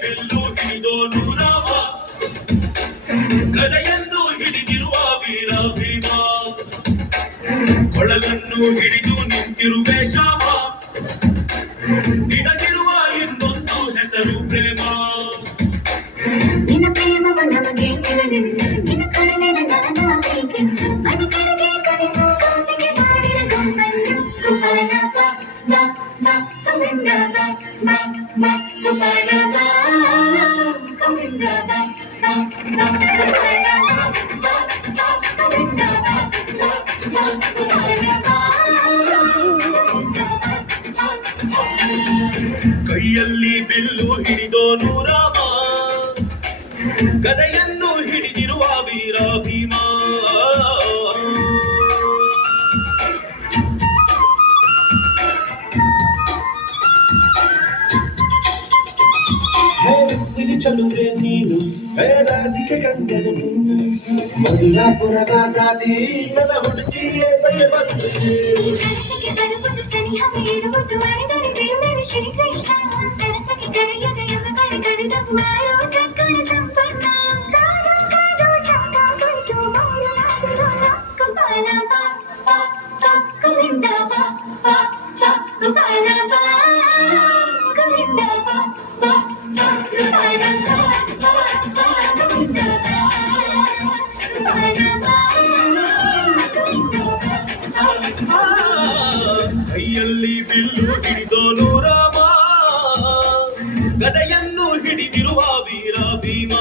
bell ಹಿಡಿದೋನು Rama ಗದೆಯನ್ನು ಹಿಡಿದಿರುವ ವೀರ ಭೀಮ ಕೊಳಲನ್ನು ಹಿಡಿದು ನಿಂತಿರುವೆ ಶಾಮ ನಿನಗಿರುವ ಇನ್ನೊಂದು ಹೆಸರು ಪ್ರೇಮ ನಿನ್ನ ಪ್ರೇಮವ ನಮಗೆ ನಿನ್ನ ಕರುಣೆ ನಾನಾಗೈತೆ ಅಡಿಕೆಗೆ ಕಲಿಸೋ ಕಾಪಿಗೆ ಮಾಡಿದ ಗಮ್ಮನ್ನು ಕುಪಾಲ ಬಾ ಬಾ ಬಾ ಗೋವಿಂದ ಬಾ ಬಾ ಬಾ ಕುಪಾಲ ಬಾ ಗೋವಿಂದ ಬಾ ಬಾ ಬಾ ಕುಪಾಲ ಬಾ ಬಾ ಬಾ ಗೋವಿಂದ ಬಾ ಬಾ ಬಾ ಕುಪಾಲ ಬಾ ಕೈಯಲ್ಲಿ ಬಿಲ್ಲು ಹಿಡಿದೋನು ರಾಮ ಗದೆಯನ್ನು ಹಿಡಿದಿರುವ ವೀರ ಭೀಮ ಚಲುವೆ ನೀನು ರಾಧಿಕೆ ಕಂಡನು ಮಧುರಾಪುರದ ದಾಟಿ ನನ್ನ ಹುಡುಗಿಯೇ ತಲೆ ಬಂದು ಕನಸಿಗೆ ಬರುವುದು ಸನಿಹ ಇರುವುದು ಅರಿದರೆ ಬಿಡುಗಡೆ ಶ್ರೀಕೃಷ್ಣ ಸರಸಕ್ಕೆ ಕರೆಯದ ಯುಗಗಳ ಕಳೆದವು ಆಳೋ ಸಕ್ಕಳ ಸಂಪನ್ನ ಕಾದು ಸಾಕಾಗೋಯ್ತು ಮೌನವಾದರು ಕುಪಾಲ ಬಾ ಬಾ ಬಾ ಗೋವಿಂದ ಬಾ ಬಾ ಬಾ ಕುಪಾಲ ಬಾ ಗೋವಿಂದ ಬಾ ಬಾ ಬಾ ಕುಪಾಲ ಬಾ ಬಾ ಬಾ ಗೋವಿಂದ ಬಾ ಕುಪಾಲ ಬಾ ಗೋವಿಂದ ಬಾ ಬಾ ಕೈಯಲ್ಲಿ ಬಿಲ್ಲು ಹಿಡಿದೋನು ರಾಮ ಗದೆಯನ್ನು ಹಿಡಿದಿರುವ ವೀರ ಭೀಮ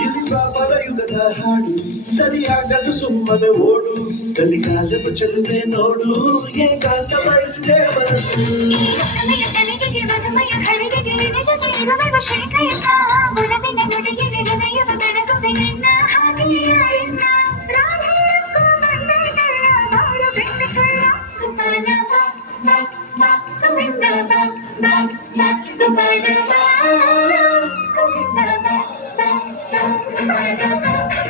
ಇಲ್ಲಿ ಬಾಬರ ಯುಗದ ಹಾಡು ಸರಿಯಾಗದು ಸುಮ್ಮನೆ ಓಡು ಕಲಿಕಾಲವು ಚೆಲುವೆ ನೋಡು ಏಕಾಂತ ಬಯಸಿದೆ ಮನಸ್ಸು ಸಮಯ ಸಲಿಗೆಗೆ ಮಧುಮಯ ಖರೀದಿಗೆ ನಿನ್ನ ಜೊತೆ ಇರುವೆವ ಶ್ರೀಕೃಷ್ಣ ಒಲವಿನ ನುಡಿಯಲ್ಲಿ ಹೃದಯವ ಬೆಳಗುವೆ ನಿನ್ನ ಹಾಗೆಯ ಎನ್ನ ರಾಧೆಯಕ್ಕೂ ಬಂದೆಲ್ಲ ಬಾಳು ಬೆಂದಕಲ್ಲ ಕುಪಾಲ ಬಾ ಬಾ ಬಾ ಗೋವಿಂದ ಬಾ ಬಾ ಬಾ ಕುಪಾಲ ಬಾ ಗೋವಿಂದ ಬಾ ಬಾ ಬಾ ಕುಪಾಲ ಬಾ